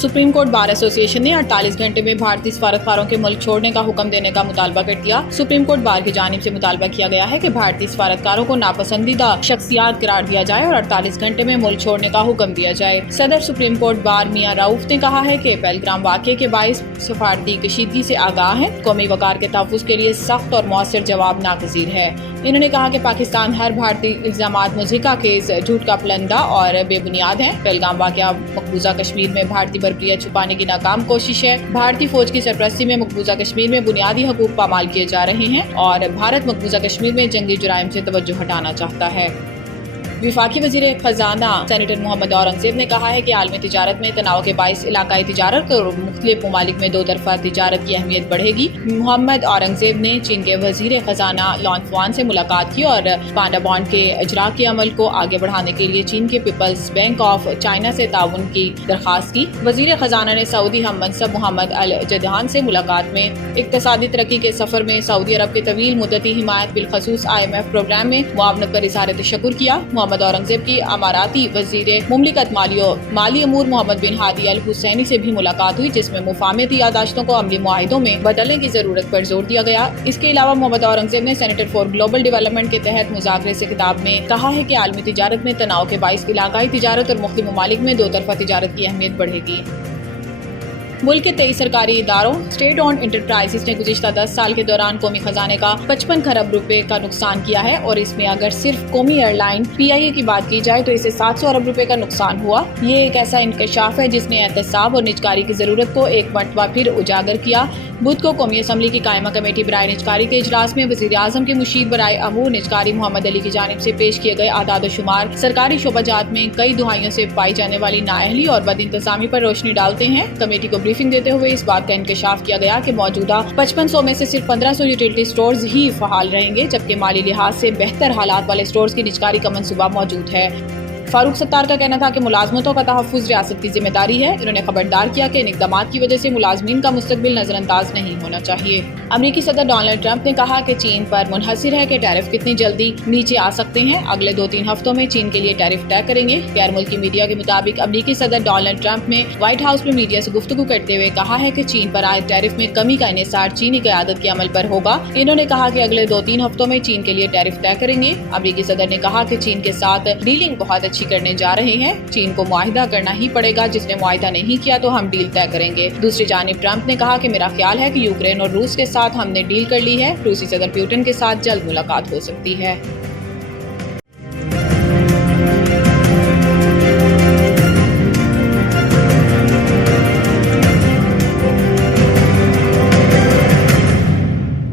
Supreme court bar association ने 48 घंटे में भारतीय सफारतकारों के मुल्क छोड़ने का हुक्म देने का मुतालबा कर दिया। सुप्रीम कोर्ट बार की जानिब से मुतालबा किया गया है कि भारतीय सफारतकारों को नापसंदीदा शख्सियात करार दिया जाए और 48 घंटे में मुल्क छोड़ने का हुक्म दिया जाए। सदर सुप्रीम कोर्ट बार मियां राउफ ने कहा है कि पहलगाम वाक़े के बाइस सफारती कशीदगी से आगाह है। कौमी वकार के तहफ़्फ़ुज़ के लिए सख्त और मौसर जवाब नागज़ीर है। इन्होंने कहा कि पाकिस्तान हर भारतीय इल्ज़ामात मुज़हिका केस झूठ का पलंदा और बेबुनियाद है। पहलगाम वाक़या मकबूजा कश्मीर में भारतीय बर्बरियत छुपाने की नाकाम कोशिश है। भारतीय फौज की सरपरस्ती में मकबूजा कश्मीर में बुनियादी हकूक़ पामाल किए जा रहे हैं और भारत मकबूजा कश्मीर में जंगी जुराइम से तवज्जो हटाना चाहता है। वफाकी वज़ीर ख़ज़ाना सेनेटर मोहम्मद औरंगज़ेब ने कहा है कि आलमी तिजारत में तनाव के बाइस इलाकाई तिजारत और मुख्तलिफ ममालिक में दो तरफ़ा तिजारत की अहमियत बढ़ेगी। मोहम्मद औरंगज़ेब ने चीन के वज़ीर ख़ज़ाना लॉन्फवान से मुलाकात की और पांडा बॉन्ड के इजरा के अमल को आगे बढ़ाने के लिए चीन के पीपल्स बैंक ऑफ चाइना से ताउन की दरख्वास्त की। वज़ीर ख़ज़ाना ने सऊदी हम मनसब मोहम्मद अल जदहान से मुलाकात में इक़्तिसादी तरक्की के सफ़र में सऊदी अरब के तवील मुद्दती हिमायत बिलखसूस IMF प्रोग्राम में मुआवनत पर इज़हार तशक्कुर किया। मोहम्मद औरंगज़ेब की अमाराती वज़ीर मुमलिकत माली अमूर मोहम्मद बिन हादी अल हुसैनी से भी मुलाकात हुई, जिसमें मुफाहमती यादाश्तों को अमली मुआहिदों में बदलने की ज़रूरत पर जोर दिया गया। इसके अलावा मोहम्मद औरंगज़ेब ने सेनेटर फॉर ग्लोबल डेवलपमेंट के तहत मुज़ाकरे से खिताब में कहा है कि आलमी तिजारत में तनाव के बाइस इलाकाई तिजारत और मुख्तलिफ ममालिक में दो तरफ़ा तिजारत की अहमियत बढ़ेगी। मुल्क के 23 सरकारी इदारों स्टेट ऑन इंटरप्राइजेस ने गुज़िश्ता 10 साल के दौरान कौमी खजाने का 55 खरब रुपए का नुकसान किया है और इसमें अगर सिर्फ कौमी एयरलाइन PIA की बात की जाए तो इसे 700 अरब रुपए का नुकसान हुआ। ये एक ऐसा इंकशाफ है जिसने एहतसाब और निजकारी की ज़रूरत को एक मरतबा फिर उजागर किया। बुध को कौमी असम्बली की कायमा कमेटी बराए निजकारी के इजलास में वज़ीर आज़म के मुशीर बराए अमूर निजकारी मोहम्मद अली की जानिब से पेश किए गए आदाद शुमार सरकारी शोबाजात में कई दुहाइयों से पाई जाने वाली नाअहली और बद इंतज़ामी पर रोशनी डालते हैं। कमेटी को ब्रीफिंग देते हुए इस बात का इंकशाफ किया गया कि मौजूदा 5500 में से सिर्फ 1500 यूटिलिटी स्टोर्स ही फहाल रहेंगे, जबकि माली लिहाज से बेहतर हालात वाले स्टोर्स की निजकारी का मंसूबा मौजूद है। फारूक सत्तार का कहना था कि मुलाजमतों का तहफ़्फ़ुज़ रियासत की जिम्मेदारी है। इन्होंने खबरदार किया कि इन इक़दामात की वजह से मुलाजमीन का मुस्तक़बिल नज़रअंदाज नहीं होना चाहिए। अमरीकी सदर डोनाल्ड ट्रंप ने कहा कि चीन पर मुनहसिर है कि टैरिफ कितनी जल्दी नीचे आ सकते हैं। अगले 2-3 हफ्तों में चीन के लिए टैरिफ तय करेंगे। गैर मुल्की मीडिया के मुताबिक अमरीकी सदर डोनाल्ड ट्रंप ने व्हाइट हाउस में मीडिया से गुफ्तगू करते हुए कहा है कि चीन पर आए टैरिफ में कमी का इन्हिसार चीनी क़यादत के अमल पर होगा। इन्होंने कहा कि अगले 2-3 हफ्तों में चीन के लिए टैरिफ तय करेंगे। अमरीकी सदर ने कहा कि चीन के साथ डीलिंग बहुत अच्छी करने जा रहे हैं। चीन को मुआहिदा करना ही पड़ेगा, जिसने मुआहिदा नहीं किया तो हम डील तय करेंगे। दूसरी जानिब ट्रंप ने कहा कि मेरा ख्याल है कि यूक्रेन और रूस के साथ हमने डील कर ली है। रूसी सदर पुतिन के साथ जल्द मुलाकात हो सकती है।